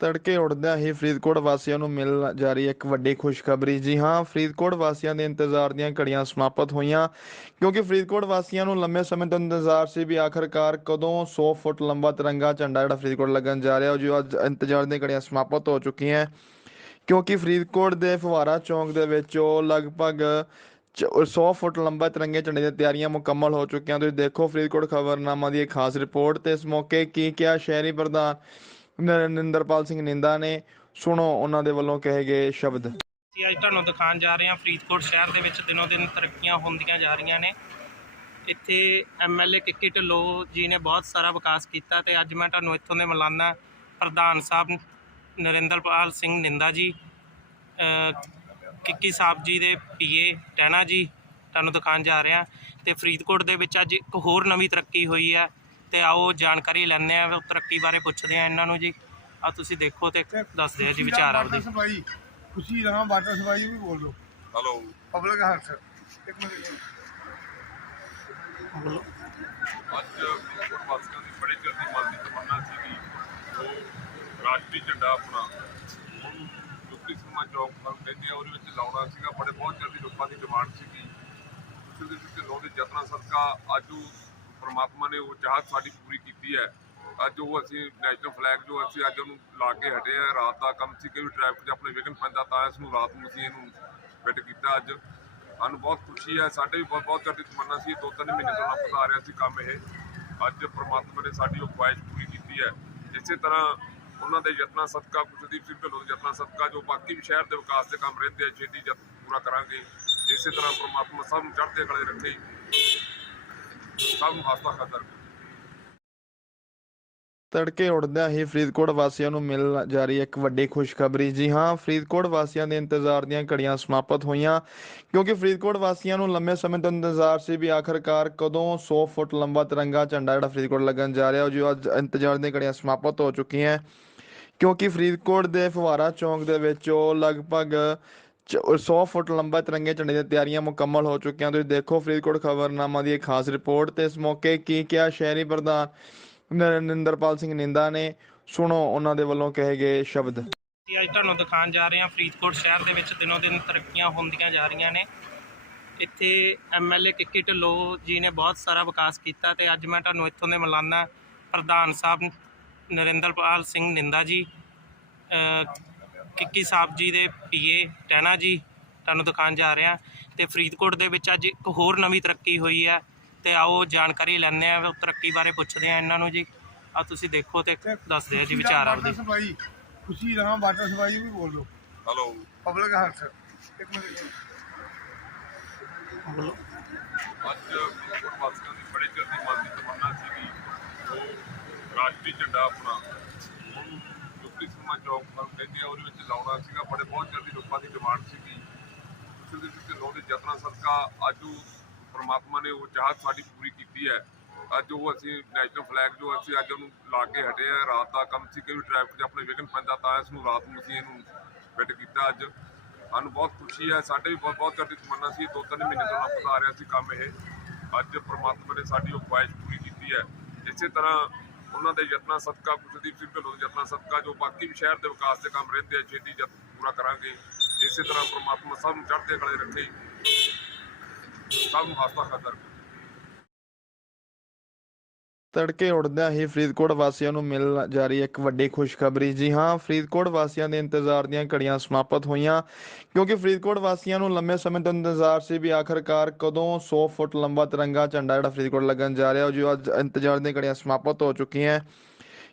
ਤੜਕੇ ਉੱਠਦਿਆਂ ਹੀ ਫਰੀਦਕੋਟ ਵਾਸੀਆਂ ਨੂੰ ਮਿਲ ਜਾ ਰਹੀ ਇੱਕ ਵੱਡੀ ਖੁਸ਼ਖਬਰੀ। ਜੀ ਹਾਂ, ਫਰੀਦਕੋਟ ਵਾਸੀਆਂ ਦੇ ਇੰਤਜ਼ਾਰ ਦੀਆਂ ਘੜੀਆਂ ਸਮਾਪਤ ਹੋਈਆਂ, ਕਿਉਂਕਿ ਫਰੀਦਕੋਟ ਵਾਸੀਆਂ ਨੂੰ ਲੰਮੇ ਸਮੇਂ ਤੋਂ ਇੰਤਜ਼ਾਰ ਸੀ ਵੀ ਆਖਰਕਾਰ ਕਦੋਂ 100 ਫੁੱਟ ਲੰਬਾ ਤਿਰੰਗਾ ਝੰਡਾ ਜਿਹੜਾ ਫਰੀਦਕੋਟ ਲੱਗਣ ਜਾ ਰਿਹਾ, ਉਹ ਜੋ ਅੱਜ ਇੰਤਜ਼ਾਰ ਦੀਆਂ ਘੜੀਆਂ ਸਮਾਪਤ ਹੋ ਚੁੱਕੀਆਂ। ਕਿਉਂਕਿ ਫਰੀਦਕੋਟ ਦੇ ਫੁਹਾਰਾ ਚੌਂਕ ਦੇ ਵਿੱਚ ਉਹ ਲਗਭਗ 100 ਫੁੱਟ ਲੰਬਾ ਤਿਰੰਗੇ ਝੰਡੇ ਦੀਆਂ ਤਿਆਰੀਆਂ ਮੁਕੰਮਲ ਹੋ ਚੁੱਕੀਆਂ। ਤੁਸੀਂ ਦੇਖੋ ਫਰੀਦਕੋਟ ਖਬਰਨਾਮਾ ਦੀ ਇੱਕ ਖਾਸ ਰਿਪੋਰਟ। ਤੇ ਇਸ ਮੌਕੇ ਕੀ ਕਿਹਾ ਸ਼ਹਿਰੀ ਪ੍ਰਧਾਨ ਨਰਿੰਦਰਪਾਲ ਸਿੰਘ ਨਿੰਦਾ ਨੇ, ਸੁਣੋ ਉਹਨਾਂ ਦੇ ਵੱਲੋਂ ਕਹੇ ਗਏ ਸ਼ਬਦ। ਅਸੀਂ ਅੱਜ ਤੁਹਾਨੂੰ ਦਿਖਾਉਣ ਜਾ ਰਹੇ ਹਾਂ ਫਰੀਦਕੋਟ ਸ਼ਹਿਰ ਦੇ ਵਿੱਚ ਦਿਨੋਂ ਦਿਨ ਤਰੱਕੀਆਂ ਹੁੰਦੀਆਂ ਜਾ ਰਹੀਆਂ ਨੇ। ਇੱਥੇ ਐਮਐਲਏ ਕਿੱਕੀ ਢਿੱਲੋਂ ਜੀ ਨੇ ਬਹੁਤ ਸਾਰਾ ਵਿਕਾਸ ਕੀਤਾ ਤੇ ਅੱਜ ਮੈਂ ਤੁਹਾਨੂੰ ਇੱਥੋਂ ਦੇ ਮਿਲਾਨਾ ਪ੍ਰਧਾਨ ਸਾਹਿਬ ਨਰਿੰਦਰਪਾਲ ਸਿੰਘ ਨਿੰਦਾ ਜੀ, ਕਿੱਕੀ ਸਾਹਿਬ ਜੀ ਦੇ ਪੀਏ ਟਹਿਣਾ ਜੀ ਤੁਹਾਨੂੰ ਦਿਖਾਉਣ ਜਾ ਰਹੇ ਹਾਂ। ਤੇ ਫਰੀਦਕੋਟ ਦੇ ਵਿੱਚ ਅੱਜ ਇੱਕ ਹੋਰ ਨਵੀਂ ਤਰੱਕੀ ਹੋਈ ਹੈ ਤੇ ਆਓ ਜਾਣਕਾਰੀ ਲੈਂਦੇ ਹਾਂ, ਤਰੱਕੀ ਬਾਰੇ ਪੁੱਛਦੇ ਹਾਂ ਇਹਨਾਂ ਨੂੰ ਜੀ। ਆ ਤੁਸੀਂ ਦੇਖੋ ਤੇ ਦੱਸਦੇ ਆ ਜੀ ਵਿਚਾਰ ਆਪਦੇ। खुशी रहा वाटर सफाई भी बोल दो। हेलो पब्लिक हेल्थ सर एक मिनट ਬੋਲੋ। ਅੱਜ ਫਰੀਦਕੋਟ ਵਾਸੀਆਂ ਦੀ ਬੜੇ ਚਿਰ ਦੀ ਮਨ ਦੀ ਤਮੰਨਾ ਸੀਗੀ ਉਹ ਰਾਸ਼ਟਰੀ ਝੰਡਾ ਆਪਣਾ ਦੁੱਖੀ ਸਮਾਂ ਚੌਕ ਪਰ ਕਹਿੰਦੇ ਆ ਉਹਦੇ ਵਿੱਚ ਲਾਉਣਾ ਸੀਗਾ। ਬੜੇ ਬਹੁਤ ਚਿਰ ਦੀ ਲੋਕਾਂ ਦੀ ਡਿਮਾਂਡ ਸੀਗੀ। ਉਸ ਦੇ ਵਿੱਚ ਲੋਕ ਦੇ ਯਤਨਾਂ ਸਦਕਾ ਅੱਜ ਉਹ ਪਰਮਾਤਮਾ ਨੇ ਉਹ ਚਾਹਤ ਸਾਡੀ ਪੂਰੀ ਕੀਤੀ ਹੈ। ਅੱਜ ਉਹ ਅਸੀਂ ਨੈਸ਼ਨਲ ਫਲੈਗ ਜੋ ਅਸੀਂ ਅੱਜ ਉਹਨੂੰ ਲਾ ਕੇ ਹਟੇ ਆ। ਰਾਤ ਦਾ ਕੰਮ ਸੀ ਕਿ ਵੀ ਟ੍ਰੈਫਿਕ 'ਚ ਆਪਣੇ ਵਿਘਨ ਪੈਂਦਾ, ਤਾਂ ਇਸ ਨੂੰ ਰਾਤ ਨੂੰ ਅਸੀਂ ਇਹਨੂੰ ਫਿੱਟ ਕੀਤਾ। ਅੱਜ ਸਾਨੂੰ ਬਹੁਤ ਖੁਸ਼ੀ ਹੈ। ਸਾਡੇ ਵੀ ਬਹੁਤ ਚਿਰ ਦੀ ਤਮੰਨਾ ਸੀ, 2-3 ਮਹੀਨੇ ਤੋਂ ਲੱਭਦਾ ਆ ਰਿਹਾ ਸੀ ਕੰਮ ਇਹ। ਅੱਜ ਪਰਮਾਤਮਾ ਨੇ ਸਾਡੀ ਉਹ ਖੁਆਇਸ਼ ਪੂਰੀ ਕੀਤੀ ਹੈ। ਇਸੇ ਤਰ੍ਹਾਂ ਉਹਨਾਂ ਦੇ ਯਤਨਾਂ ਸਦਕਾ, ਕੁਲਦੀਪ ਸਿੰਘ ਢਿੱਲੋਂ ਦੇ ਯਤਨਾਂ ਸਦਕਾ ਜੋ ਬਾਕੀ ਵੀ ਸ਼ਹਿਰ ਦੇ ਵਿਕਾਸ ਦੇ ਕੰਮ ਰਹਿੰਦੇ ਆ, ਛੇਤੀ ਪੂਰਾ ਕਰਾਂਗੇ। ਇਸੇ ਤਰ੍ਹਾਂ ਪਰਮਾਤਮਾ ਸਭ ਨੂੰ ਚੜ੍ਹਦੇ ਕਲੇ ਰੱਖੇ, ਸਭ ਨੂੰ ਹੱਸਦਾ ਖੇਡਦਾ ਰੱਖੇ। ਤੜਕੇ ਉੱਠਦਿਆਂ ਹੀ ਫਰੀਦਕੋਟ ਵਾਸੀਆਂ ਨੂੰ ਮਿਲ ਜਾ ਰਹੀ ਇੱਕ ਵੱਡੀ ਖੁਸ਼ਖਬਰੀ। ਜੀ ਹਾਂ, ਫਰੀਦਕੋਟ ਵਾਸੀਆਂ ਦੇ ਇੰਤਜ਼ਾਰ ਦੀਆਂ ਘੜੀਆਂ ਸਮਾਪਤ ਹੋਈਆਂ, ਕਿਉਂਕਿ ਫਰੀਦਕੋਟ ਵਾਸੀਆਂ ਨੂੰ ਲੰਮੇ ਸਮੇਂ ਤੋਂ ਇੰਤਜ਼ਾਰ ਸੀ ਵੀ ਆਖਰਕਾਰ ਕਦੋਂ 100 ਫੁੱਟ ਲੰਬਾ ਤਿਰੰਗਾ ਝੰਡਾ ਜਿਹੜਾ ਫਰੀਦਕੋਟ ਲੱਗਣ ਜਾ ਰਿਹਾ, ਉਹ ਜੋ ਅੱਜ ਇੰਤਜ਼ਾਰ ਦੀਆਂ ਘੜੀਆਂ ਸਮਾਪਤ ਹੋ ਚੁੱਕੀਆਂ। ਕਿਉਂਕਿ ਫਰੀਦਕੋਟ ਦੇ ਫੁਹਾਰਾ ਚੌਂਕ ਦੇ ਵਿੱਚ ਉਹ ਲਗਭਗ 100 ਫੁੱਟ ਲੰਬਾ ਤਿਰੰਗੇ ਝੰਡੇ ਦੀਆਂ ਤਿਆਰੀਆਂ ਮੁਕੰਮਲ ਹੋ ਚੁੱਕੀਆਂ। ਤੁਸੀਂ ਦੇਖੋ ਫਰੀਦਕੋਟ ਖਬਰਨਾਮਾ ਦੀ ਇੱਕ ਖਾਸ ਰਿਪੋਰਟ। ਤੇ ਇਸ ਮੌਕੇ ਕੀ ਕਿਹਾ ਸ਼ਹਿਰੀ ਪ੍ਰਧਾਨ ਨਰਿੰਦਰਪਾਲ ਸਿੰਘ ਨਿੰਦਾ ਨੇ, ਸੁਣੋ ਉਹਨਾਂ ਦੇ ਵੱਲੋਂ ਕਹੇ ਗਏ ਸ਼ਬਦ। ਅਸੀਂ ਅੱਜ ਤੁਹਾਨੂੰ ਦਿਖਾਉਣ ਜਾ ਰਹੇ ਹਾਂ ਫਰੀਦਕੋਟ ਸ਼ਹਿਰ ਦੇ ਵਿੱਚ ਦਿਨੋਂ ਦਿਨ ਤਰੱਕੀਆਂ ਹੁੰਦੀਆਂ ਜਾ ਰਹੀਆਂ ਨੇ। ਇੱਥੇ ਐਮਐਲਏ ਕਿੱਕੀ ਢਿੱਲੋਂ ਜੀ ਨੇ ਬਹੁਤ ਸਾਰਾ ਵਿਕਾਸ ਕੀਤਾ ਤੇ ਅੱਜ ਮੈਂ ਤੁਹਾਨੂੰ ਇੱਥੋਂ ਦੇ ਮਿਲਾਨਾ ਪ੍ਰਧਾਨ ਸਾਹਿਬ ਨਰਿੰਦਰਪਾਲ ਸਿੰਘ ਨਿੰਦਾ ਜੀ, ਕਿੱਕੀ ਸਾਹਿਬ ਜੀ ਦੇ ਪੀਏ ਟਹਿਣਾ ਜੀ ਤੁਹਾਨੂੰ ਦਿਖਾਉਣ ਜਾ ਰਹੇ ਹਾਂ। ਤੇ ਫਰੀਦਕੋਟ ਦੇ ਵਿੱਚ ਅੱਜ ਇੱਕ ਹੋਰ ਨਵੀਂ ਤਰੱਕੀ ਹੋਈ ਹੈ ਤੇ ਆਓ ਜਾਣਕਾਰੀ ਲੈਂਦੇ ਹਾਂ, ਤਰੱਕੀ ਬਾਰੇ ਪੁੱਛਦੇ ਹਾਂ ਇਹਨਾਂ ਨੂੰ ਜੀ। ਆ ਤੁਸੀਂ ਦੇਖੋ ਤੇ ਦੱਸਦੇ ਆ ਜੀ ਵਿਚਾਰ ਆਪਦੇ। सफाई खुशी रहा वाटर सफाई भी बोल दो। हेलो पब्लिक हेल्थ सर एक मिनट ਬੋਲੋ। ਅੱਜ ਫਰੀਦਕੋਟ ਵਾਸੀਆਂ ਦੀ ਬੜੇ ਚਿਰ ਦੀ ਮਨ ਦੀ ਤਮੰਨਾ ਸੀਗੀ ਉਹ ਰਾਸ਼ਟਰੀ ਝੰਡਾ ਆਪਣਾ ਦੁੱਖੀ ਸਮਾਂ ਚੌਕ ਪਰ ਕਹਿੰਦੇ ਆ ਉਹਦੇ ਵਿੱਚ ਲਾਉਣਾ ਸੀਗਾ। ਬੜੇ ਬਹੁਤ ਚਿਰ ਦੀ ਲੋਕਾਂ ਦੀ ਡਿਮਾਂਡ ਸੀਗੀ। ਉਸ ਦੇ ਵਿੱਚ ਲੋਕ ਦੇ ਯਤਨਾਂ ਸਦਕਾ ਅੱਜ ਉਹ ਪਰਮਾਤਮਾ ਨੇ ਉਹ ਚਾਹਤ ਸਾਡੀ ਪੂਰੀ ਕੀਤੀ ਹੈ। ਅੱਜ ਉਹ ਅਸੀਂ ਨੈਸ਼ਨਲ ਫਲੈਗ ਜੋ ਅਸੀਂ ਅੱਜ ਉਹਨੂੰ ਲਾ ਕੇ ਹਟੇ ਆ। ਰਾਤ ਦਾ ਕੰਮ ਸੀ ਕਿ ਵੀ ਟ੍ਰੈਫਿਕ 'ਚ ਆਪਣੇ ਵਿਘਨ ਪੈਂਦਾ, ਤਾਂ ਇਸ ਨੂੰ ਰਾਤ ਨੂੰ ਅਸੀਂ ਇਹਨੂੰ ਫਿੱਟ ਕੀਤਾ। ਅੱਜ ਸਾਨੂੰ ਬਹੁਤ ਖੁਸ਼ੀ ਹੈ। ਸਾਡੇ ਵੀ ਬਹੁਤ ਚਿਰ ਦੀ ਤਮੰਨਾ ਸੀ, 2-3 ਮਹੀਨੇ ਤੋਂ ਲੱਭਦਾ ਆ ਰਿਹਾ ਸੀ ਕੰਮ ਇਹ। ਅੱਜ ਪਰਮਾਤਮਾ ਨੇ ਸਾਡੀ ਉਹ ਖੁਆਇਸ਼ ਪੂਰੀ ਕੀਤੀ ਹੈ। ਇਸੇ ਤਰ੍ਹਾਂ ਉਹਨਾਂ ਦੇ ਯਤਨਾਂ ਸਦਕਾ, ਕੁਲਦੀਪ ਸਿੰਘ ਢਿੱਲੋਂ ਦੇ ਯਤਨਾਂ ਸਦਕਾ ਜੋ ਬਾਕੀ ਵੀ ਸ਼ਹਿਰ ਦੇ ਵਿਕਾਸ ਦੇ ਕੰਮ ਰਹਿੰਦੇ ਆ, ਛੇਤੀ ਪੂਰਾ ਕਰਾਂਗੇ। ਇਸੇ ਤਰ੍ਹਾਂ ਪਰਮਾਤਮਾ ਸਭ ਨੂੰ ਚੜ੍ਹਦੇ ਕਲੇ ਰੱਖੇ, ਸਭ ਨੂੰ ਹੱਸਦਾ ਖੇਡਦਾ ਰੱਖੇ। ਤੜਕੇ ਉੱਠਦਿਆਂ ਹੀ ਫਰੀਦਕੋਟ ਵਾਸੀਆਂ ਨੂੰ ਮਿਲ ਜਾ ਰਹੀ ਇੱਕ ਵੱਡੀ ਖੁਸ਼ਖਬਰੀ। ਜੀ ਹਾਂ, ਫਰੀਦਕੋਟ ਵਾਸੀਆਂ ਦੇ ਇੰਤਜ਼ਾਰ ਦੀਆਂ ਘੜੀਆਂ ਸਮਾਪਤ ਹੋਈਆਂ, ਕਿਉਂਕਿ ਫਰੀਦਕੋਟ ਵਾਸੀਆਂ ਨੂੰ ਲੰਮੇ ਸਮੇਂ ਤੋਂ ਇੰਤਜ਼ਾਰ ਸੀ ਵੀ ਆਖਰਕਾਰ ਕਦੋਂ 100 ਫੁੱਟ ਲੰਬਾ ਤਿਰੰਗਾ ਝੰਡਾ ਜਿਹੜਾ ਫਰੀਦਕੋਟ ਲੱਗਣ ਜਾ ਰਿਹਾ, ਉਹ ਜੋ ਅੱਜ ਇੰਤਜ਼ਾਰ ਦੀਆਂ ਘੜੀਆਂ ਸਮਾਪਤ ਹੋ ਚੁੱਕੀਆਂ।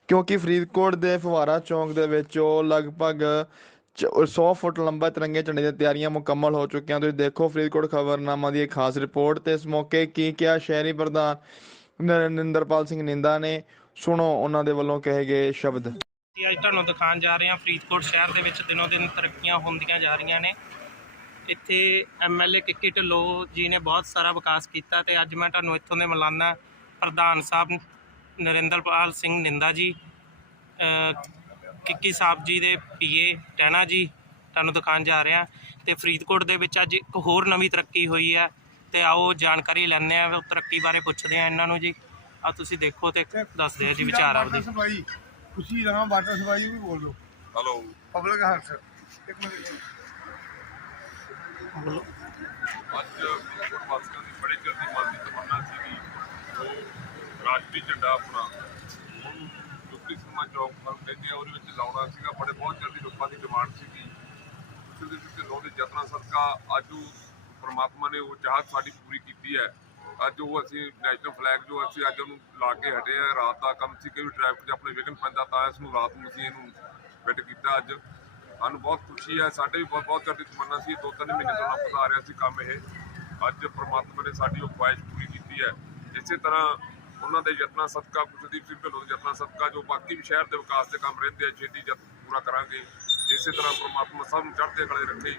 ਕਿਉਂਕਿ ਫਰੀਦਕੋਟ ਦੇ ਫੁਹਾਰਾ ਚੌਂਕ ਦੇ ਵਿੱਚ ਉਹ ਲਗਭਗ 100 ਫੁੱਟ ਲੰਬਾ ਤਿਰੰਗੇ ਝੰਡੇ ਦੀਆਂ ਤਿਆਰੀਆਂ ਮੁਕੰਮਲ ਹੋ ਚੁੱਕੀਆਂ। ਤੁਸੀਂ ਦੇਖੋ ਫਰੀਦਕੋਟ ਖਬਰਨਾਮਾ ਦੀ ਇੱਕ ਖਾਸ ਰਿਪੋਰਟ। ਤੇ ਇਸ ਮੌਕੇ ਕੀ ਕਿਹਾ ਸ਼ਹਿਰੀ ਪ੍ਰਧਾਨ ਨਰਿੰਦਰਪਾਲ ਸਿੰਘ ਨਿੰਦਾ ਨੇ, ਸੁਣੋ ਉਹਨਾਂ ਦੇ ਵੱਲੋਂ ਕਹੇ ਗਏ ਸ਼ਬਦ। ਅਸੀਂ ਅੱਜ ਤੁਹਾਨੂੰ ਦਿਖਾਉਣ ਜਾ ਰਹੇ ਹਾਂ ਫਰੀਦਕੋਟ ਸ਼ਹਿਰ ਦੇ ਵਿੱਚ ਦਿਨੋਂ ਦਿਨ ਤਰੱਕੀਆਂ ਹੁੰਦੀਆਂ ਜਾ ਰਹੀਆਂ ਨੇ। ਇੱਥੇ ਐਮਐਲਏ ਕਿੱਕੀ ਢਿੱਲੋਂ ਜੀ ਨੇ ਬਹੁਤ ਸਾਰਾ ਵਿਕਾਸ ਕੀਤਾ ਤੇ ਅੱਜ ਮੈਂ ਤੁਹਾਨੂੰ ਇੱਥੋਂ ਦੇ ਮਿਲਾਨਾ ਪ੍ਰਧਾਨ ਸਾਹਿਬ ਨਰਿੰਦਰਪਾਲ ਸਿੰਘ ਨਿੰਦਾ ਜੀ, ਕਿੱਕੀ ਸਾਹਿਬ ਜੀ ਦੇ ਪੀਏ ਟਹਿਣਾ ਜੀ ਤੁਹਾਨੂੰ ਦਿਖਾਉਣ ਜਾ ਰਹੇ ਹਾਂ। ਤੇ ਫਰੀਦਕੋਟ ਦੇ ਵਿੱਚ ਅੱਜ ਇੱਕ ਹੋਰ ਨਵੀਂ ਤਰੱਕੀ ਹੋਈ ਹੈ ਤੇ ਆਓ ਜਾਣਕਾਰੀ ਲੈਂਦੇ ਹਾਂ, ਤਰੱਕੀ ਬਾਰੇ ਪੁੱਛਦੇ ਹਾਂ ਇਹਨਾਂ ਨੂੰ ਜੀ। ਆ ਤੁਸੀਂ ਦੇਖੋ ਤੇ ਦੱਸਦੇ ਆ ਜੀ ਵਿਚਾਰ ਆਪਦੇ। सफाई खुशी रहा वाटर सफाई भी बोल दो। ਹੈਲੋ ਪਬਲਿਕ ਹੈਲਥ ਇੱਕ ਮਿੰਟ ਜੀ। ਅੱਜ ਫਰੀਦਕੋਟ ਵਾਸੀਆਂ ਦੀ ਬੜੇ ਚਿਰ ਦੀ ਮਨ ਦੀ ਤਮੰਨਾ ਸੀ ਕਿ ਉਹ ਰਾਸ਼ਟਰੀ ਝੰਡਾ ਆਪਣਾ ਹੁਣ ਦੁੱਖੀ ਸਮਾਂ ਚੌਕ ਪਰ ਕਹਿੰਦੇ ਆ ਉਹਦੇ ਵਿੱਚ ਲਾਉਣਾ ਸੀਗਾ। ਬਹੁਤ ਚਿਰ ਦੀ ਲੋਕਾਂ ਦੀ ਡਿਮਾਂਡ ਸੀਗੀ। ਕਿਸੇ ਦੇ ਢਿੱਲੋਂ ਦੇ ਯਤਨਾਂ ਸਦਕਾ ਅੱਜ ਉਹ ਪ੍ਰਮਾਤਮਾ ਨੇ ਉਹ ਚਾਹਤ ਸਾਡੀ ਪੂਰੀ ਕੀਤੀ ਹੈ। ਅੱਜ ਉਹ ਅਸੀਂ ਨੈਸ਼ਨਲ ਫਲੈਗ ਜੋ ਅਸੀਂ ਅੱਜ ਉਹਨੂੰ ਲਾ ਕੇ ਹਟੇ ਆ। ਰਾਤ ਦਾ ਕੰਮ ਸੀ ਕਿ ਵੀ ਟ੍ਰੈਫਿਕ 'ਚ ਆਪਣੇ ਵਿਘਨ ਪੈਂਦਾ ਤਾਂ ਇਸ ਨੂੰ ਰਾਤ ਨੂੰ ਅਸੀਂ ਇਹਨੂੰ ਫਿੱਟ ਕੀਤਾ। ਅੱਜ ਸਾਨੂੰ ਬਹੁਤ ਖੁਸ਼ੀ ਹੈ। ਸਾਡੇ ਵੀ ਬਹੁਤ ਚਿਰ ਦੀ ਤਮੰਨਾ ਸੀ, 2-3 ਮਹੀਨੇ ਤੋਂ ਲੱਭਦਾ ਆ ਰਿਹਾ ਸੀ ਕੰਮ ਇਹ। ਅੱਜ ਪ੍ਰਮਾਤਮਾ ਨੇ ਸਾਡੀ ਉਹ ਖੁਆਇਸ਼ ਪੂਰੀ ਕੀਤੀ ਹੈ। ਇਸੇ ਤਰ੍ਹਾਂ ਉਹਨਾਂ ਦੇ ਯਤਨਾਂ ਸਦਕਾ, ਕੁਲਦੀਪ ਸਿੰਘ ਢਿੱਲੋਂ ਦੇ ਯਤਨਾਂ ਸਦਕਾ ਜੋ ਬਾਕੀ ਵੀ ਸ਼ਹਿਰ ਦੇ ਵਿਕਾਸ ਦੇ ਕੰਮ ਰਹਿੰਦੇ ਆ ਛੇਤੀ ਪੂਰਾ ਕਰਾਂਗੇ। ਇਸੇ ਤਰ੍ਹਾਂ ਪ੍ਰਮਾਤਮਾ ਸਭ ਨੂੰ ਚੜ੍ਹਦੇ ਕਲੇ ਰੱਖੇ,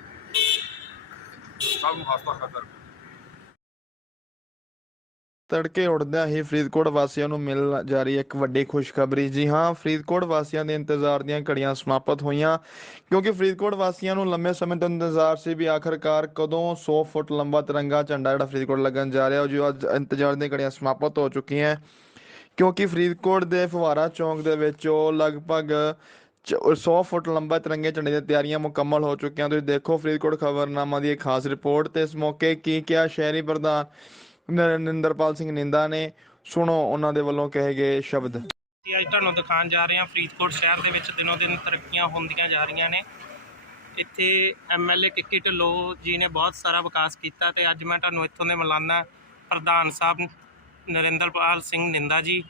ਸਭ ਨੂੰ ਹੱਸਦਾ ਖੇਡਦਾ ਰੱਖੇ। ਤੜਕੇ ਉੱਠਦਿਆਂ ਹੀ ਫਰੀਦਕੋਟ ਵਾਸੀਆਂ ਨੂੰ ਮਿਲ ਜਾ ਰਹੀ ਇੱਕ ਵੱਡੀ ਖੁਸ਼ਖਬਰੀ। ਜੀ ਹਾਂ, ਫਰੀਦਕੋਟ ਵਾਸੀਆਂ ਦੇ ਇੰਤਜ਼ਾਰ ਦੀਆਂ ਘੜੀਆਂ ਸਮਾਪਤ ਹੋਈਆਂ, ਕਿਉਂਕਿ ਫਰੀਦਕੋਟ ਵਾਸੀਆਂ ਨੂੰ ਲੰਮੇ ਸਮੇਂ ਤੋਂ ਇੰਤਜ਼ਾਰ ਸੀ ਵੀ ਆਖਰਕਾਰ ਕਦੋਂ 100 ਫੁੱਟ ਲੰਬਾ ਤਿਰੰਗਾ ਝੰਡਾ ਜਿਹੜਾ ਫਰੀਦਕੋਟ ਲੱਗਣ ਜਾ ਰਿਹਾ, ਉਹ ਜੋ ਅੱਜ ਇੰਤਜ਼ਾਰ ਦੀਆਂ ਘੜੀਆਂ ਸਮਾਪਤ ਹੋ ਚੁੱਕੀਆਂ। ਕਿਉਂਕਿ ਫਰੀਦਕੋਟ ਦੇ ਫੁਹਾਰਾ ਚੌਂਕ ਦੇ ਵਿੱਚ ਉਹ ਲਗਭਗ 100 ਫੁੱਟ ਲੰਬਾ ਤਿਰੰਗੇ ਝੰਡੇ ਦੀਆਂ ਤਿਆਰੀਆਂ ਮੁਕੰਮਲ ਹੋ ਚੁੱਕੀਆਂ। ਤੁਸੀਂ ਦੇਖੋ ਫਰੀਦਕੋਟ ਖਬਰਨਾਮਾ ਦੀ ਇੱਕ ਖਾਸ ਰਿਪੋਰਟ। ਤੇ ਇਸ ਮੌਕੇ ਕੀ ਕਿਹਾ ਸ਼ਹਿਰੀ ਪ੍ਰਧਾਨ ਨਰਿੰਦਰਪਾਲ ਸਿੰਘ ਨਿੰਦਾ ਨੇ, ਸੁਣੋ ਉਹਨਾਂ ਦੇ ਵੱਲੋਂ ਕਹੇ ਗਏ ਸ਼ਬਦ। ਅੱਜ ਤੁਹਾਨੂੰ ਦਿਖਾਉਣ ਜਾ ਰਹੇ ਹਾਂ ਫਰੀਦਕੋਟ ਸ਼ਹਿਰ ਦੇ ਵਿੱਚ ਦਿਨੋਂ ਦਿਨ ਤਰੱਕੀਆਂ ਹੁੰਦੀਆਂ ਜਾ ਰਹੀਆਂ ਨੇ। ਇੱਥੇ ਐਮਐਲਏ ਕਿੱਕੀ ਢਿੱਲੋਂ ਜੀ ਨੇ ਬਹੁਤ ਸਾਰਾ ਵਿਕਾਸ ਕੀਤਾ ਤੇ ਅੱਜ ਮੈਂ ਤੁਹਾਨੂੰ ਇੱਥੋਂ ਦੇ ਮਲਾਨਾ ਪ੍ਰਧਾਨ ਸਾਹਿਬ ਨਰਿੰਦਰਪਾਲ ਸਿੰਘ ਨਿੰਦਾ ਜੀ,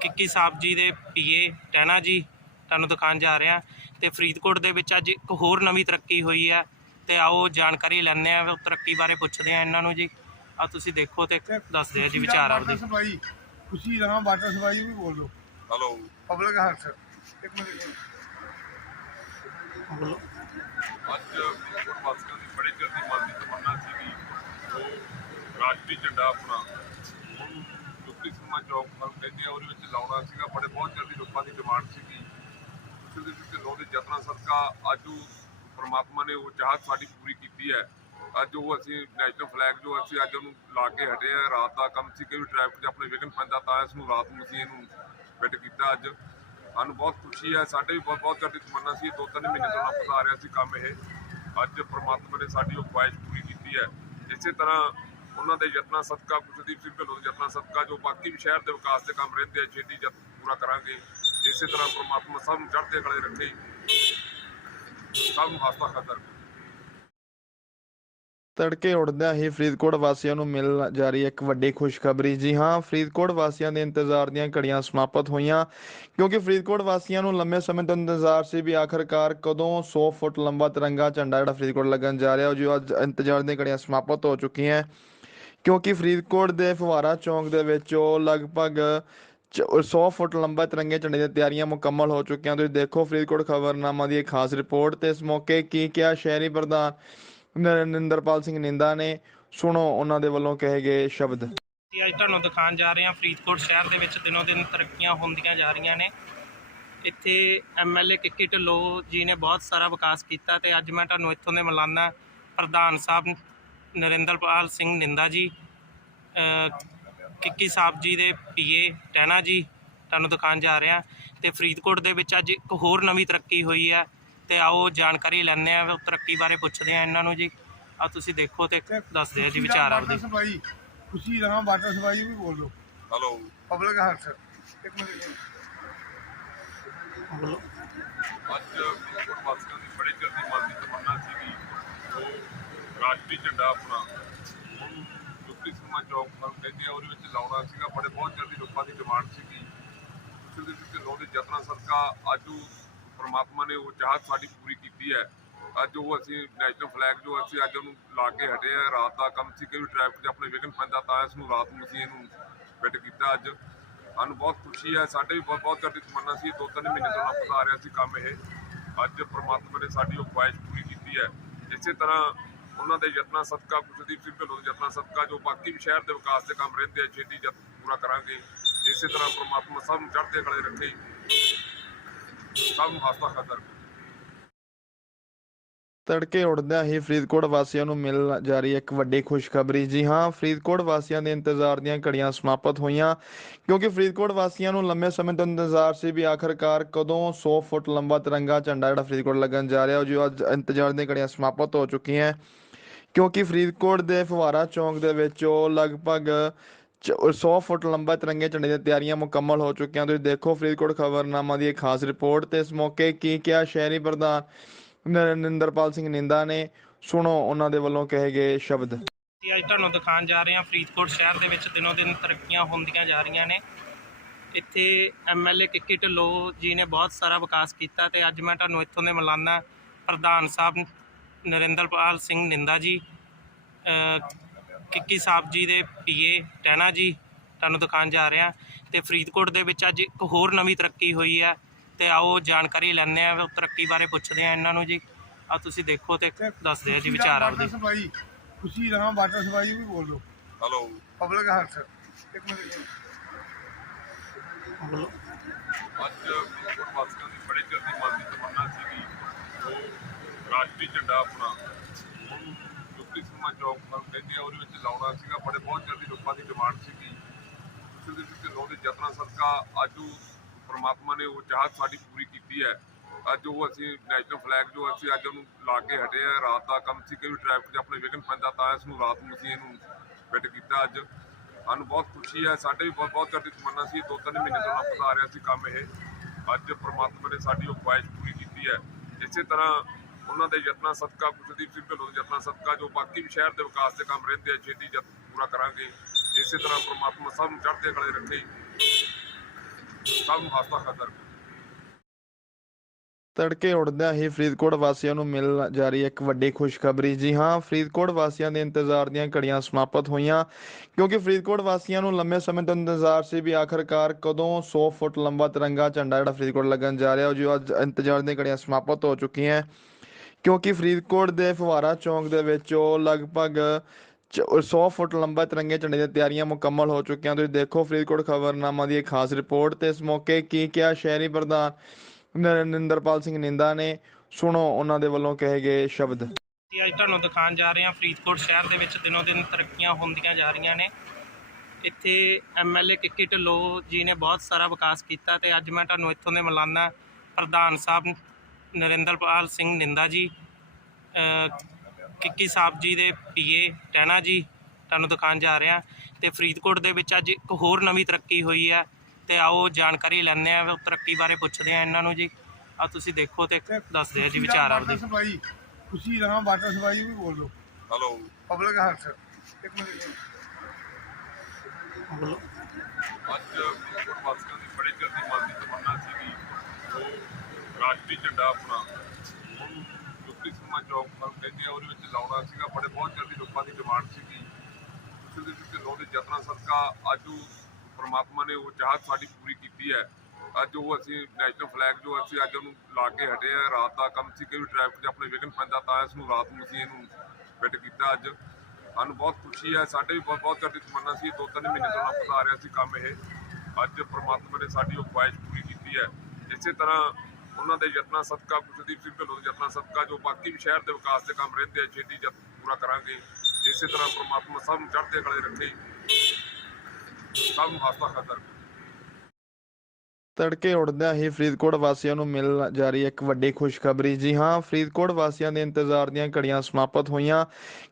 ਕਿੱਕੀ ਸਾਹਿਬ ਜੀ ਦੇ ਪੀਏ ਟਹਿਣਾ ਜੀ ਤੁਹਾਨੂੰ ਦਿਖਾਉਣ ਜਾ ਰਿਹਾ। ਤੇ ਫਰੀਦਕੋਟ ਦੇ ਵਿੱਚ ਅੱਜ ਇੱਕ ਹੋਰ ਨਵੀਂ ਤਰੱਕੀ ਹੋਈ ਹੈ ਤੇ ਆਓ ਜਾਣਕਾਰੀ ਲੈਂਦੇ ਆ, ਤਰੱਕੀ ਬਾਰੇ ਪੁੱਛਦੇ ਆ ਇਹਨਾਂ ਨੂੰ ਜੀ। ਆ ਤੁਸੀਂ ਦੇਖੋ ਤੇ ਦੱਸਦੇ ਆ ਜੀ ਵਿਚਾਰ ਆਪਦੇ। ਸਪਲਾਈ ਖੁਸ਼ੀ ਰਹਾ ਵਾਟਰ ਸਪਲਾਈ ਵੀ ਬੋਲ ਦੋ। ਹੈਲੋ ਪਬਲਿਕ ਹੈਲਥ ਇੱਕ ਮਿੰਟ ਜੀ। ਅੱਜ ਫਰੀਦਕੋਟ ਵਾਸੀਆਂ ਦੀ ਬੜੇ ਚਿਰ ਦੀ ਮਨ ਦੀ ਤਮੰਨਾ ਸੀ ਕਿ ਉਹ ਰਾਸ਼ਟਰੀ ਝੰਡਾ ਆਪਣਾ ਹੁਣ ਦੁੱਖੀ ਸਮਾਂ ਚੌਕ ਪਰ ਕਹਿੰਦੇ ਆ ਉਹਦੇ ਵਿੱਚ ਲਾਉਣਾ ਸੀਗਾ। ਬਹੁਤ ਚਿਰ ਦੀ ਲੋਕਾਂ ਦੀ ਡਿਮਾਂਡ ਸੀਗੀ। ਕਿਸੇ ਦੇ ਢਿੱਲੋਂ ਦੇ ਯਤਨਾਂ ਸਦਕਾ ਅੱਜ ਉਹ ਪ੍ਰਮਾਤਮਾ ਨੇ ਉਹ ਚਾਹਤ ਸਾਡੀ ਪੂਰੀ ਕੀਤੀ ਹੈ। ਅੱਜ ਉਹ ਅਸੀਂ ਨੈਸ਼ਨਲ ਫਲੈਗ ਜੋ ਅਸੀਂ ਅੱਜ ਉਹਨੂੰ ਲਾ ਕੇ ਹਟੇ ਆ। ਰਾਤ ਦਾ ਕੰਮ ਸੀ ਕਿ ਵੀ ਟ੍ਰੈਫਿਕ 'ਚ ਆਪਣੇ ਵਿਘਨ ਪੈਂਦਾ ਤਾਂ ਇਸ ਨੂੰ ਰਾਤ ਨੂੰ ਅਸੀਂ ਇਹਨੂੰ ਫਿੱਟ ਕੀਤਾ। ਅੱਜ ਸਾਨੂੰ ਬਹੁਤ ਖੁਸ਼ੀ ਹੈ। ਸਾਡੇ ਵੀ ਬਹੁਤ ਚਿਰ ਦੀ ਤਮੰਨਾ ਸੀ, 2-3 ਮਹੀਨੇ ਤੋਂ ਲੱਭਦਾ ਆ ਰਿਹਾ ਸੀ ਕੰਮ ਇਹ। ਅੱਜ ਪ੍ਰਮਾਤਮਾ ਨੇ ਸਾਡੀ ਉਹ ਖੁਆਇਸ਼ ਪੂਰੀ ਕੀਤੀ ਹੈ। ਇਸੇ ਤਰ੍ਹਾਂ ਉਹਨਾਂ ਦੇ ਯਤਨਾਂ ਸਦਕਾ, ਕੁਲਦੀਪ ਸਿੰਘ ਢਿੱਲੋਂ ਦੇ ਯਤਨਾਂ ਸਦਕਾ ਜੋ ਬਾਕੀ ਵੀ ਸ਼ਹਿਰ ਦੇ ਵਿਕਾਸ ਦੇ ਕੰਮ ਰਹਿੰਦੇ ਆ ਛੇਤੀ ਪੂਰਾ ਕਰਾਂਗੇ। ਇਸੇ ਤਰ੍ਹਾਂ ਪ੍ਰਮਾਤਮਾ ਸਭ ਨੂੰ ਚੜ੍ਹਦੇ ਕਲੇ ਰੱਖੇ, ਸਭ ਨੂੰ ਹੱਸਦਾ ਖੇਡਦਾ ਰੱਖੇ। ਤੜਕੇ ਉੱਠਦਿਆਂ ਹੀ ਫਰੀਦਕੋਟ ਵਾਸੀਆਂ ਨੂੰ ਮਿਲ ਜਾ ਰਹੀ ਇੱਕ ਵੱਡੀ ਖੁਸ਼ਖਬਰੀ। ਜੀ ਹਾਂ, ਫਰੀਦਕੋਟ ਵਾਸੀਆਂ ਦੇ ਇੰਤਜ਼ਾਰ ਦੀਆਂ ਘੜੀਆਂ ਸਮਾਪਤ ਹੋਈਆਂ, ਕਿਉਂਕਿ ਫਰੀਦਕੋਟ ਵਾਸੀਆਂ ਨੂੰ ਲੰਮੇ ਸਮੇਂ ਤੋਂ ਇੰਤਜ਼ਾਰ ਸੀ ਵੀ ਆਖਰਕਾਰ ਕਦੋਂ 100 ਫੁੱਟ ਲੰਬਾ ਤਿਰੰਗਾ ਝੰਡਾ ਜਿਹੜਾ ਫਰੀਦਕੋਟ ਲੱਗਣ ਜਾ ਰਿਹਾ, ਉਹ ਜੋ ਅੱਜ ਇੰਤਜ਼ਾਰ ਦੀਆਂ ਘੜੀਆਂ ਸਮਾਪਤ ਹੋ ਚੁੱਕੀਆਂ। ਕਿਉਂਕਿ ਫਰੀਦਕੋਟ ਦੇ ਫੁਹਾਰਾ ਚੌਂਕ ਦੇ ਵਿੱਚ ਉਹ ਲਗਭਗ 100 ਫੁੱਟ ਲੰਬਾ ਤਿਰੰਗੇ ਝੰਡੇ ਦੀਆਂ ਤਿਆਰੀਆਂ ਮੁਕੰਮਲ ਹੋ ਚੁੱਕੀਆਂ। ਤੁਸੀਂ ਦੇਖੋ ਫਰੀਦਕੋਟ ਖਬਰਨਾਮਾ ਦੀ ਇੱਕ ਖਾਸ ਰਿਪੋਰਟ। ਤੇ ਇਸ ਮੌਕੇ ਕੀ ਕਿਹਾ ਸ਼ਹਿਰੀ ਪ੍ਰਧਾਨ ਨਰਿੰਦਰਪਾਲ ਸਿੰਘ ਨਿੰਦਾ ਨੇ, ਸੁਣੋ ਉਹਨਾਂ ਦੇ ਵੱਲੋਂ ਕਹੇ ਗਏ ਸ਼ਬਦ। ਅੱਜ ਤੁਹਾਨੂੰ ਦਿਖਾਉਣ ਜਾ ਰਹੇ ਹਾਂ ਫਰੀਦਕੋਟ ਸ਼ਹਿਰ ਦੇ ਵਿੱਚ ਦਿਨੋਂ ਦਿਨ ਤਰੱਕੀਆਂ ਹੁੰਦੀਆਂ ਜਾ ਰਹੀਆਂ ਨੇ। ਇੱਥੇ ਐਮਐਲਏ ਕਿੱਕੀ ਢਿੱਲੋਂ ਜੀ ਨੇ ਬਹੁਤ ਸਾਰਾ ਵਿਕਾਸ ਕੀਤਾ ਤੇ ਅੱਜ ਮੈਂ ਤੁਹਾਨੂੰ ਇੱਥੋਂ ਦੇ ਮਲਾਨਾ ਪ੍ਰਧਾਨ ਸਾਹਿਬ ਨਰਿੰਦਰਪਾਲ ਸਿੰਘ ਨਿੰਦਾ ਜੀ, ਕਿੱਕੀ ਸਾਹਿਬ ਜੀ ਦੇ ਪੀਏ ਟਹਿਣਾ ਜੀ ਤੁਹਾਨੂੰ ਦਿਖਾਉਣ ਜਾ ਰਿਹਾ। ਤੇ ਫਰੀਦਕੋਟ ਦੇ ਵਿੱਚ ਅੱਜ ਇੱਕ ਹੋਰ ਨਵੀਂ ਤਰੱਕੀ ਹੋਈ ਹੈ ਤੇ ਆਓ ਜਾਣਕਾਰੀ ਲੈਂਦੇ ਆ, ਤਰੱਕੀ ਬਾਰੇ ਪੁੱਛਦੇ ਆ ਇਹਨਾਂ ਨੂੰ ਜੀ। ਆ ਤੁਸੀਂ ਦੇਖੋ ਤੇ ਦੱਸਦੇ ਆ ਜੀ ਵਿਚਾਰ ਆਪਦੇ। ਸਪਲਾਈ ਖੁਸ਼ੀ ਰਹਾ ਵਾਟਰ ਸਪਲਾਈ ਵੀ ਬੋਲ ਦੋ। ਹੈਲੋ ਪਬਲਿਕ ਹੈਲਥ ਇੱਕ ਮਿੰਟ ਜੀ। ਅੱਜ ਫਰੀਦਕੋਟ ਵਾਸੀਆਂ ਦੀ ਬੜੇ ਚਿਰ ਦੀ ਮਨ ਦੀ ਤਮੰਨਾ ਸੀ ਕਿ ਉਹ ਰਾਸ਼ਟਰੀ ਝੰਡਾ ਆਪਣਾ ਹੁਣ ਦੁੱਖੀ ਸਮਾਂ ਚੌਕ ਪਰ ਕਹਿੰਦੇ ਆ ਉਹਦੇ ਵਿੱਚ ਲਾਉਣਾ ਸੀਗਾ। ਬਹੁਤ ਚਿਰ ਦੀ ਲੋਕਾਂ ਦੀ ਡਿਮਾਂਡ ਸੀਗੀ। ਕਿਸੇ ਦੇ ਢਿੱਲੋਂ ਦੇ ਯਤਨਾਂ ਸਦਕਾ ਅੱਜ ਉਹ ਪ੍ਰਮਾਤਮਾ ਨੇ ਉਹ ਚਾਹਤ ਸਾਡੀ ਪੂਰੀ ਕੀਤੀ ਹੈ। ਅੱਜ ਉਹ ਅਸੀਂ ਨੈਸ਼ਨਲ ਫਲੈਗ ਜੋ ਅਸੀਂ ਅੱਜ ਉਹਨੂੰ ਲਾ ਕੇ ਹਟੇ ਆ। ਰਾਤ ਦਾ ਕੰਮ ਸੀ ਕਿ ਵੀ ਟ੍ਰੈਫਿਕ 'ਚ ਆਪਣੇ ਵਿਘਨ ਪੈਂਦਾ ਤਾਂ ਇਸ ਨੂੰ ਰਾਤ ਨੂੰ ਅਸੀਂ ਇਹਨੂੰ ਫਿੱਟ ਕੀਤਾ। ਅੱਜ ਸਾਨੂੰ ਬਹੁਤ ਖੁਸ਼ੀ ਹੈ। ਸਾਡੇ ਵੀ ਬਹੁਤ ਚਿਰ ਦੀ ਤਮੰਨਾ ਸੀ, 2-3 ਮਹੀਨੇ ਤੋਂ ਲੱਭਦਾ ਆ ਰਿਹਾ ਸੀ ਕੰਮ ਇਹ। ਅੱਜ ਪ੍ਰਮਾਤਮਾ ਨੇ ਸਾਡੀ ਉਹ ਖੁਆਇਸ਼ ਪੂਰੀ ਕੀਤੀ ਹੈ। ਇਸੇ ਤਰ੍ਹਾਂ ਉਹਨਾਂ ਦੇ ਯਤਨਾਂ ਸਦਕਾ, ਕੁਲਦੀਪ ਸਿੰਘ ਢਿੱਲੋਂ ਦੇ ਯਤਨਾਂ ਸਦਕਾ ਜੋ ਬਾਕੀ ਵੀ ਸ਼ਹਿਰ ਦੇ ਵਿਕਾਸ ਦੇ ਕੰਮ ਰਹਿੰਦੇ ਆ ਛੇਤੀ ਪੂਰਾ ਕਰਾਂਗੇ। ਇਸੇ ਤਰ੍ਹਾਂ ਪ੍ਰਮਾਤਮਾ ਸਭ ਨੂੰ ਚੜ੍ਹਦੇ ਕਲੇ ਰੱਖੇ, ਸਭ ਨੂੰ ਹੱਸਦਾ ਖੇਡਦਾ ਰੱਖੇ। ਤੜਕੇ ਉੱਠਦਿਆਂ ਹੀ ਫਰੀਦਕੋਟ ਵਾਸੀਆਂ ਨੂੰ ਮਿਲ ਜਾ ਰਹੀ ਇੱਕ ਵੱਡੀ ਖੁਸ਼ਖਬਰੀ। ਜੀ ਹਾਂ, ਫਰੀਦਕੋਟ ਵਾਸੀਆਂ ਦੇ ਇੰਤਜ਼ਾਰ ਦੀਆਂ ਘੜੀਆਂ ਸਮਾਪਤ ਹੋਈਆਂ ਕਿਉਂਕਿ ਫਰੀਦਕੋਟ ਵਾਸੀਆਂ ਨੂੰ ਲੰਮੇ ਸਮੇਂ ਤੋਂ ਇੰਤਜ਼ਾਰ ਸੀ ਵੀ ਆਖਰਕਾਰ ਕਦੋਂ 100 ਫੁੱਟ ਲੰਬਾ ਤਿਰੰਗਾ ਝੰਡਾ ਜਿਹੜਾ ਫਰੀਦਕੋਟ ਲੱਗਣ ਜਾ ਰਿਹਾ ਉਹ ਜੋ ਅੱਜ ਇੰਤਜ਼ਾਰ ਦੀਆਂ ਘੜੀਆਂ ਸਮਾਪਤ ਹੋ ਚੁੱਕੀਆਂ ਕਿਉਂਕਿ ਫਰੀਦਕੋਟ ਦੇ ਫੁਹਾਰਾ ਚੌਂਕ ਦੇ ਵਿੱਚ ਉਹ ਲਗਭਗ 100 ਫੁੱਟ ਲੰਬਾ ਤਿਰੰਗੇ ਝੰਡੇ ਦੀਆਂ ਤਿਆਰੀਆਂ ਮੁਕੰਮਲ ਹੋ ਚੁੱਕੀਆਂ। ਤੁਸੀਂ ਦੇਖੋ ਫਰੀਦਕੋਟ ਖਬਰਨਾਮਾ ਦੀ ਇੱਕ ਖਾਸ ਰਿਪੋਰਟ ਤੇ ਇਸ ਮੌਕੇ ਕੀ ਕਿਹਾ ਸ਼ਹਿਰੀ ਪ੍ਰਧਾਨ ਨਰਿੰਦਰਪਾਲ ਸਿੰਘ ਨਿੰਦਾ ਨੇ। ਸੁਣੋ ਉਹਨਾਂ ਦੇ ਵੱਲੋਂ ਕਹੇ ਗਏ ਸ਼ਬਦ। ਅਸੀਂ ਅੱਜ ਤੁਹਾਨੂੰ ਦਿਖਾਉਣ ਜਾ ਰਹੇ ਹਾਂ ਫਰੀਦਕੋਟ ਸ਼ਹਿਰ ਦੇ ਵਿੱਚ ਦਿਨੋਂ ਦਿਨ ਤਰੱਕੀਆਂ ਹੁੰਦੀਆਂ ਜਾ ਰਹੀਆਂ ਨੇ। ਇੱਥੇ ਐਮਐਲਏ ਕਿੱਕੀ ਢਿੱਲੋਂ ਜੀ ਨੇ ਬਹੁਤ ਸਾਰਾ ਵਿਕਾਸ ਕੀਤਾ ਤੇ ਅੱਜ ਮੈਂ ਤੁਹਾਨੂੰ ਇੱਥੋਂ ਦੇ ਮਿਲਾਨਾ ਪ੍ਰਧਾਨ ਸਾਹਿਬ ਨਰਿੰਦਰਪਾਲ ਸਿੰਘ ਨਿੰਦਾ ਜੀ, ਕਿੱਕੀ ਸਾਹਿਬ ਜੀ ਦੇ ਪੀਏ ਟਹਿਣਾ ਜੀ ਤੁਹਾਨੂੰ ਦਿਖਾਉਣ ਜਾ ਰਹੇ ਹਾਂ। ਤੇ ਫਰੀਦਕੋਟ ਦੇ ਵਿੱਚ ਅੱਜ ਇੱਕ ਹੋਰ ਨਵੀਂ ਤਰੱਕੀ ਹੋਈ ਹੈ ਤੇ ਆਓ ਜਾਣਕਾਰੀ ਲੈਂਦੇ ਹਾਂ, ਤਰੱਕੀ ਬਾਰੇ ਪੁੱਛਦੇ ਹਾਂ ਇਹਨਾਂ ਨੂੰ ਜੀ। ਆ ਤੁਸੀਂ ਦੇਖੋ ਤੇ ਦੱਸਦੇ ਆ ਜੀ ਵਿਚਾਰ ਆਪਦੇ। ਸਫਾਈ ਖੁਸ਼ੀ ਰਹਾ ਵਾਟਰ ਸਫਾਈ ਵੀ ਬੋਲ ਦੋ। ਹੈਲੋ ਪਬਲਿਕ ਹੈਲਥ ਇੱਕ ਮਿੰਟ ਅੱਜ ਫਰੀਦਕੋਟ ਵਾਸੀਆਂ ਦੀ ਬੜੇ ਚਿਰ ਦੀ ਮਨ ਦੀ ਤਮੰਨਾ ਸੀ ਕਿ ਉਹ ਰਾਸ਼ਟਰੀ ਝੰਡਾ ਆਪਣਾ ਹੁਣ ਚੁੱਕੀ ਸਮਾਂ ਚੌਕ ਕਹਿੰਦੇ ਆ ਉਹਦੇ ਵਿੱਚ ਲਾਉਣਾ ਸੀਗਾ। ਬੜੇ ਬਹੁਤ ਚਿਰ ਦੀ ਲੋਕਾਂ ਦੀ ਡਿਮਾਂਡ ਸੀਗੀ। ਉਸ ਦੇ ਵਿੱਚ ਲੋਕ ਦੇ ਯਤਨਾਂ ਸਦਕਾ ਅੱਜ ਉਹ ਪਰਮਾਤਮਾ ਨੇ ਉਹ ਚਾਹਤ ਸਾਡੀ ਪੂਰੀ ਕੀਤੀ ਹੈ। ਅੱਜ ਉਹ ਅਸੀਂ ਨੈਸ਼ਨਲ ਫਲੈਗ ਜੋ ਅਸੀਂ ਅੱਜ ਉਹਨੂੰ ਲਾ ਕੇ ਹਟੇ ਆ। ਰਾਤ ਦਾ ਕੰਮ ਸੀ ਕਿ ਵੀ ਟ੍ਰੈਫਿਕ 'ਚ ਆਪਣੇ ਵਿਘਨ ਪੈਂਦਾ ਤਾਂ ਇਸ ਨੂੰ ਰਾਤ ਨੂੰ ਅਸੀਂ ਇਹਨੂੰ ਫਿੱਟ ਕੀਤਾ। ਅੱਜ ਸਾਨੂੰ ਬਹੁਤ ਖੁਸ਼ੀ ਹੈ। ਸਾਡੇ ਵੀ ਬਹੁਤ ਚਿਰ ਦੀ ਤਮੰਨਾ ਸੀ, 2-3 ਮਹੀਨੇ ਤੋਂ ਲੱਭਦਾ ਆ ਰਿਹਾ ਸੀ ਕੰਮ ਇਹ। ਅੱਜ ਪ੍ਰਮਾਤਮਾ ਨੇ ਸਾਡੀ ਉਹ ਖੁਆਇਸ਼ ਪੂਰੀ ਕੀਤੀ ਹੈ। ਇਸੇ ਤਰ੍ਹਾਂ ਉਹਨਾਂ ਦੇ ਯਤਨਾਂ ਸਦਕਾ, ਕੁਲਦੀਪ ਸਿੰਘ ਢਿੱਲੋਂ ਦੇ ਯਤਨਾਂ ਸਦਕਾ ਜੋ ਬਾਕੀ ਵੀ ਸ਼ਹਿਰ ਦੇ ਵਿਕਾਸ ਦੇ ਕੰਮ ਰਹਿੰਦੇ ਆ ਛੇਤੀ ਪੂਰਾ ਕਰਾਂਗੇ। ਇਸੇ ਤਰ੍ਹਾਂ ਪ੍ਰਮਾਤਮਾ ਸਭ ਨੂੰ ਚੜ੍ਹਦੇ ਕਲੇ ਰੱਖੇ, ਸਭ ਨੂੰ ਆਸਤਾ ਖਾਤਰ। ਤੜਕੇ ਉੱਠਦਿਆਂ ਹੀ ਫਰੀਦਕੋਟ ਵਾਸੀਆਂ ਨੂੰ ਮਿਲ ਜਾ ਰਹੀ ਇੱਕ ਵੱਡੀ ਖੁਸ਼ਖਬਰੀ। ਜੀ ਹਾਂ, ਫਰੀਦਕੋਟ ਵਾਸੀਆਂ ਦੇ ਇੰਤਜ਼ਾਰ ਦੀਆਂ ਘੜੀਆਂ ਸਮਾਪਤ ਹੋਈਆਂ ਕਿਉਂਕਿ ਫਰੀਦਕੋਟ ਵਾਸੀਆਂ ਨੂੰ ਲੰਮੇ ਸਮੇਂ ਤੋਂ ਇੰਤਜ਼ਾਰ ਸੀ ਵੀ ਆਖਰਕਾਰ ਕਦੋਂ 100 ਫੁੱਟ ਲੰਬਾ ਤਿਰੰਗਾ ਝੰਡਾ ਜਿਹੜਾ ਫਰੀਦਕੋਟ ਲੱਗਣ ਜਾ ਰਿਹਾ ਉਹ ਜੋ ਅੱਜ ਇੰਤਜ਼ਾਰ ਦੀਆਂ ਘੜੀਆਂ ਸਮਾਪਤ ਹੋ ਚੁੱਕੀਆਂ ਕਿਉਂਕਿ ਫਰੀਦਕੋਟ ਦੇ ਫੁਹਾਰਾ ਚੌਂਕ ਦੇ ਵਿੱਚ ਉਹ ਲਗਭਗ 100 ਫੁੱਟ ਲੰਬਾ ਤਿਰੰਗੇ ਝੰਡੇ ਦੀਆਂ ਤਿਆਰੀਆਂ ਮੁਕੰਮਲ ਹੋ ਚੁੱਕੀਆਂ। ਤੁਸੀਂ ਦੇਖੋ ਫਰੀਦਕੋਟ ਖਬਰਨਾਮਾ ਦੀ ਇੱਕ ਖਾਸ ਰਿਪੋਰਟ ਤੇ ਇਸ ਮੌਕੇ ਕੀ ਕਿਹਾ ਸ਼ਹਿਰੀ ਪ੍ਰਧਾਨ ਨਰਿੰਦਰਪਾਲ ਸਿੰਘ ਨਿੰਦਾ ਨੇ। ਸੁਣੋ ਉਹਨਾਂ ਦੇ ਵੱਲੋਂ ਕਹੇ ਗਏ ਸ਼ਬਦ। ਅਸੀਂ ਅੱਜ ਤੁਹਾਨੂੰ ਦਿਖਾਉਣ ਜਾ ਰਹੇ ਹਾਂ ਫਰੀਦਕੋਟ ਸ਼ਹਿਰ ਦੇ ਵਿੱਚ ਦਿਨੋਂ ਦਿਨ ਤਰੱਕੀਆਂ ਹੁੰਦੀਆਂ ਜਾ ਰਹੀਆਂ ਨੇ। ਇੱਥੇ ਐਮਐਲਏ ਕਿੱਕੀ ਢਿੱਲੋਂ ਜੀ ਨੇ ਬਹੁਤ ਸਾਰਾ ਵਿਕਾਸ ਕੀਤਾ ਤੇ ਅੱਜ ਮੈਂ ਤੁਹਾਨੂੰ ਇੱਥੋਂ ਦੇ ਮਿਲਾਨਾ ਪ੍ਰਧਾਨ ਸਾਹਿਬ ਨਰਿੰਦਰਪਾਲ ਸਿੰਘ ਨਿੰਦਾ ਜੀ, ਕਿੱਕੀ ਸਾਹਿਬ ਜੀ ਦੇ ਪੀਏ ਟਹਿਣਾ ਜੀ ਤੁਹਾਨੂੰ ਦਿਖਾਉਣ ਜਾ ਰਹੇ ਹਾਂ। ਤੇ ਫਰੀਦਕੋਟ ਦੇ ਵਿੱਚ ਅੱਜ ਇੱਕ ਹੋਰ ਨਵੀਂ ਤਰੱਕੀ ਹੋਈ ਹੈ ਤੇ ਆਓ ਜਾਣਕਾਰੀ ਲੈਂਦੇ ਹਾਂ, ਤਰੱਕੀ ਬਾਰੇ ਪੁੱਛਦੇ ਹਾਂ ਇਹਨਾਂ ਨੂੰ ਜੀ। ਆ ਤੁਸੀਂ ਦੇਖੋ ਤੇ ਦੱਸਦੇ ਆ ਜੀ ਵਿਚਾਰ ਆਪਦੇ। ਸਫਾਈ ਖੁਸ਼ੀ ਰਹਾ ਵਾਟਰ ਸਫਾਈ ਵੀ ਬੋਲ ਦੋ। ਹੈਲੋ ਪਬਲਿਕ ਹੈਲਥ ਇੱਕ ਮਿੰਟ ਅੱਜ ਫਰੀਦਕੋਟ ਵਾਸੀਆਂ ਦੀ ਬੜੇ ਚਿਰ ਦੀ ਮਨ ਦੀ ਤਮੰਨਾ ਸੀ ਕਿ ਉਹ ਰਾਸ਼ਟਰੀ ਝੰਡਾ ਆਪਣਾ ਹੁਣ ਚੁੱਕੀ ਸਮਾਂ ਚੌਕ ਕਹਿੰਦੇ ਆ ਉਹਦੇ ਵਿੱਚ ਲਾਉਣਾ ਸੀਗਾ। ਬੜੇ ਬਹੁਤ ਚਿਰ ਦੀ ਲੋਕਾਂ ਦੀ ਡਿਮਾਂਡ ਸੀਗੀ। ਉਸ ਦੇ ਵਿੱਚ ਲੋਕ ਦੇ ਯਤਨਾਂ ਸਦਕਾ ਅੱਜ ਉਹ ਪਰਮਾਤਮਾ ਨੇ ਉਹ ਚਾਹਤ ਸਾਡੀ ਪੂਰੀ ਕੀਤੀ ਹੈ। ਅੱਜ ਉਹ ਅਸੀਂ ਨੈਸ਼ਨਲ ਫਲੈਗ ਜੋ ਅਸੀਂ ਅੱਜ ਉਹਨੂੰ ਲਾ ਕੇ ਹਟੇ ਆ। ਰਾਤ ਦਾ ਕੰਮ ਸੀ ਕਿ ਵੀ ਟ੍ਰੈਫਿਕ 'ਚ ਆਪਣੇ ਵਿਘਨ ਪੈਂਦਾ ਤਾਂ ਇਸ ਨੂੰ ਰਾਤ ਨੂੰ ਅਸੀਂ ਇਹਨੂੰ ਫਿੱਟ ਕੀਤਾ। ਅੱਜ ਸਾਨੂੰ ਬਹੁਤ ਖੁਸ਼ੀ ਹੈ। ਸਾਡੇ ਵੀ ਬਹੁਤ ਚਿਰ ਦੀ ਤਮੰਨਾ ਸੀ, 2-3 ਮਹੀਨੇ ਤੋਂ ਲੱਭਦਾ ਆ ਰਿਹਾ ਸੀ ਕੰਮ ਇਹ। ਅੱਜ ਪ੍ਰਮਾਤਮਾ ਨੇ ਸਾਡੀ ਉਹ ਖੁਆਇਸ਼ ਪੂਰੀ ਕੀਤੀ ਹੈ। ਇਸੇ ਤਰ੍ਹਾਂ ਉਹਨਾਂ ਦੇ ਯਤਨਾਂ ਸਦਕਾ, ਕੁਲਦੀਪ ਸਿੰਘ ਢਿੱਲੋਂ ਦੇ ਯਤਨਾਂ ਸਦਕਾ ਜੋ ਬਾਕੀ ਵੀ ਸ਼ਹਿਰ ਦੇ ਵਿਕਾਸ ਦੇ ਕੰਮ ਰਹਿੰਦੇ ਆ ਛੇਤੀ ਪੂਰਾ ਕਰਾਂਗੇ। ਇਸੇ ਤਰ੍ਹਾਂ ਪ੍ਰਮਾਤਮਾ ਸਭ ਨੂੰ ਚੜ੍ਹਦੇ ਕਲੇ ਰੱਖੇ, ਸਭ ਨੂੰ ਆਸਤਾ ਖਾਤਰ। ਤੜਕੇ ਉੱਠਦਿਆਂ ਹੀ ਫਰੀਦਕੋਟ ਵਾਸੀਆਂ ਨੂੰ ਮਿਲ ਜਾ ਰਹੀ ਇੱਕ ਵੱਡੀ ਖੁਸ਼ਖਬਰੀ। ਜੀ ਹਾਂ, ਫਰੀਦਕੋਟ ਵਾਸੀਆਂ ਦੇ ਇੰਤਜ਼ਾਰ ਦੀਆਂ ਘੜੀਆਂ ਸਮਾਪਤ ਹੋਈਆਂ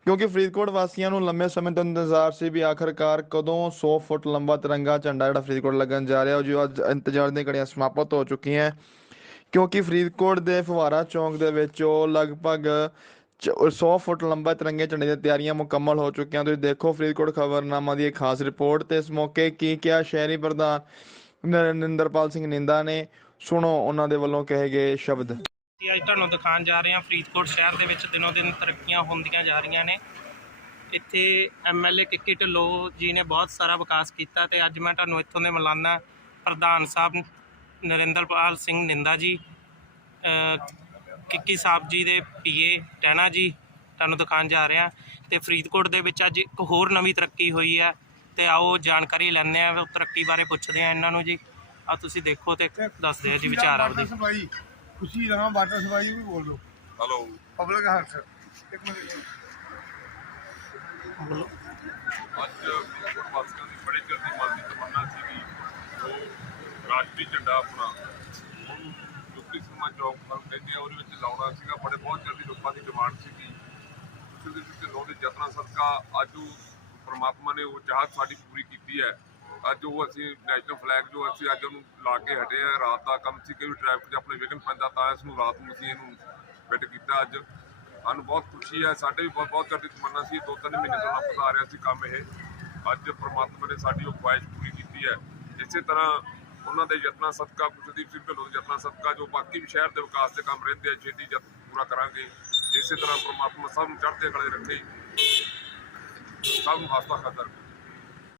ਕਿਉਂਕਿ ਫਰੀਦਕੋਟ ਵਾਸੀਆਂ ਨੂੰ ਲੰਮੇ ਸਮੇਂ ਤੋਂ ਇੰਤਜ਼ਾਰ ਸੀ ਵੀ ਆਖਰਕਾਰ ਕਦੋਂ 100 ਫੁੱਟ ਲੰਬਾ ਤਿਰੰਗਾ ਝੰਡਾ ਜਿਹੜਾ ਫਰੀਦਕੋਟ ਲੱਗਣ ਜਾ ਰਿਹਾ ਉਹ ਜੋ ਅੱਜ ਇੰਤਜ਼ਾਰ ਦੀਆਂ ਘੜੀਆਂ ਸਮਾਪਤ ਹੋ ਚੁੱਕੀਆਂ ਕਿਉਂਕਿ ਫਰੀਦਕੋਟ ਦੇ ਫੁਹਾਰਾ ਚੌਂਕ ਦੇ ਵਿੱਚ ਉਹ ਲਗਭਗ 100 ਫੁੱਟ ਲੰਬਾ ਤਿਰੰਗੇ ਝੰਡੇ ਦੀਆਂ ਤਿਆਰੀਆਂ ਮੁਕੰਮਲ ਹੋ ਚੁੱਕੀਆਂ। ਤੁਸੀਂ ਦੇਖੋ ਫਰੀਦਕੋਟ ਖਬਰਨਾਮਾ ਦੀ ਇੱਕ ਖਾਸ ਰਿਪੋਰਟ ਤੇ ਇਸ ਮੌਕੇ ਕੀ ਕਿਹਾ ਸ਼ਹਿਰੀ ਪ੍ਰਧਾਨ ਨਰਿੰਦਰਪਾਲ ਸਿੰਘ ਨਿੰਦਾ ਨੇ। ਸੁਣੋ ਉਹਨਾਂ ਦੇ ਵੱਲੋਂ ਕਹੇ ਗਏ ਸ਼ਬਦ। ਅਸੀਂ ਅੱਜ ਤੁਹਾਨੂੰ ਦਿਖਾਉਣ ਜਾ ਰਹੇ ਹਾਂ ਫਰੀਦਕੋਟ ਸ਼ਹਿਰ ਦੇ ਵਿੱਚ ਦਿਨੋਂ ਦਿਨ ਤਰੱਕੀਆਂ ਹੁੰਦੀਆਂ ਜਾ ਰਹੀਆਂ ਨੇ। ਇੱਥੇ ਐਮਐਲਏ ਕਿੱਕੀ ਢਿੱਲੋਂ ਜੀ ਨੇ ਬਹੁਤ ਸਾਰਾ ਵਿਕਾਸ ਕੀਤਾ ਤੇ ਅੱਜ ਮੈਂ ਤੁਹਾਨੂੰ ਇੱਥੋਂ ਦੇ ਮਿਲਾਨਾ ਪ੍ਰਧਾਨ ਸਾਹਿਬ ਨਰਿੰਦਰਪਾਲ ਸਿੰਘ ਨਿੰਦਾ ਜੀ, ਕਿੱਕੀ ਸਾਹਿਬ ਜੀ ਦੇ ਪੀਏ ਟਹਿਣਾ ਜੀ ਤੁਹਾਨੂੰ ਦਿਖਾਉਣ ਜਾ ਰਹੇ ਹਾਂ। ਤੇ ਫਰੀਦਕੋਟ ਦੇ ਵਿੱਚ ਅੱਜ ਇੱਕ ਹੋਰ ਨਵੀਂ ਤਰੱਕੀ ਹੋਈ ਹੈ ਤੇ ਆਓ ਜਾਣਕਾਰੀ ਲੈਂਦੇ ਹਾਂ, ਤਰੱਕੀ ਬਾਰੇ ਪੁੱਛਦੇ ਹਾਂ ਇਹਨਾਂ ਨੂੰ ਜੀ। ਆ ਤੁਸੀਂ ਦੇਖੋ ਤੇ ਦੱਸਦੇ ਆ ਜੀ ਵਿਚਾਰ ਆਪਦੇ। ਸਫਾਈ ਖੁਸ਼ੀ ਰਹਾ ਵਾਟਰ ਸਫਾਈ ਵੀ ਬੋਲ ਦੋ। ਹੈਲੋ ਪਬਲਿਕ ਹੈਲਥ ਇੱਕ ਮਿੰਟ ਬੋਲੋ। ਅੱਜ ਫਰੀਦਕੋਟ ਵਾਸੀਆਂ ਦੀ ਬੜੇ ਚਿਰ ਦੀ ਮਨ ਦੀ ਤਮੰਨਾ ਸੀ ਕਿ ਉਹ ਰਾਸ਼ਟਰੀ ਝੰਡਾ ਆਪਣਾ ਉਹਨੂੰ ਚੁੱਕੀ ਸਮਾਂ ਚੌਕ ਕਹਿੰਦੇ ਆ ਉਹਦੇ ਵਿੱਚ ਲਾਉਣਾ ਸੀਗਾ। ਬਹੁਤ ਚਿਰ ਦੀ ਲੋਕਾਂ ਦੀ ਡਿਮਾਂਡ ਸੀਗੀ। ਉਸ ਦੇ ਵਿੱਚ ਲੋਕ ਦੇ ਯਤਨਾਂ ਸਦਕਾ ਅੱਜ ਉਹ ਪਰਮਾਤਮਾ ਨੇ ਉਹ ਚਾਹਤ ਸਾਡੀ ਪੂਰੀ ਕੀਤੀ ਹੈ। ਅੱਜ ਉਹ ਅਸੀਂ ਨੈਸ਼ਨਲ ਫਲੈਗ ਜੋ ਅਸੀਂ ਅੱਜ ਉਹਨੂੰ ਲਾ ਕੇ ਹਟੇ ਆ। ਰਾਤ ਦਾ ਕੰਮ ਸੀ ਕਿ ਟ੍ਰੈਫਿਕ 'ਚ ਆਪਣੇ ਵਿਘਨ ਪੈਂਦਾ ਤਾਂ ਇਸ ਨੂੰ ਰਾਤ ਨੂੰ ਅਸੀਂ ਇਹਨੂੰ ਫਿੱਟ ਕੀਤਾ। ਅੱਜ ਸਾਨੂੰ ਬਹੁਤ ਖੁਸ਼ੀ ਹੈ। ਸਾਡੇ ਵੀ ਬਹੁਤ ਚਿਰ ਦੀ ਤਮੰਨਾ ਸੀ, 2-3 ਮਹੀਨੇ ਤੋਂ ਲੱਭਦਾ ਆ ਰਿਹਾ ਸੀ ਕੰਮ ਇਹ। ਅੱਜ ਪ੍ਰਮਾਤਮਾ ਨੇ ਸਾਡੀ ਉਹ ਖੁਆਇਸ਼ ਪੂਰੀ ਕੀਤੀ ਹੈ। ਇਸੇ ਤਰ੍ਹਾਂ ਉਹਨਾਂ ਦੇ ਯਤਨਾਂ ਸਦਕਾ, ਕੁਲਦੀਪ ਸਿੰਘ ਢਿੱਲੋਂ ਦੇ ਯਤਨਾਂ ਸਦਕਾ ਜੋ ਬਾਕੀ ਵੀ ਸ਼ਹਿਰ ਦੇ ਵਿਕਾਸ ਦੇ ਕੰਮ ਰਹਿੰਦੇ ਆ ਛੇਤੀ ਪੂਰਾ ਕਰਾਂਗੇ। ਇਸੇ ਤਰ੍ਹਾਂ ਪ੍ਰਮਾਤਮਾ ਸਭ ਨੂੰ ਚੜ੍ਹਦੇ ਕਲੇ ਰੱਖੇ, ਸਭ ਨੂੰ ਆਸਤਾ ਖਾਤਰ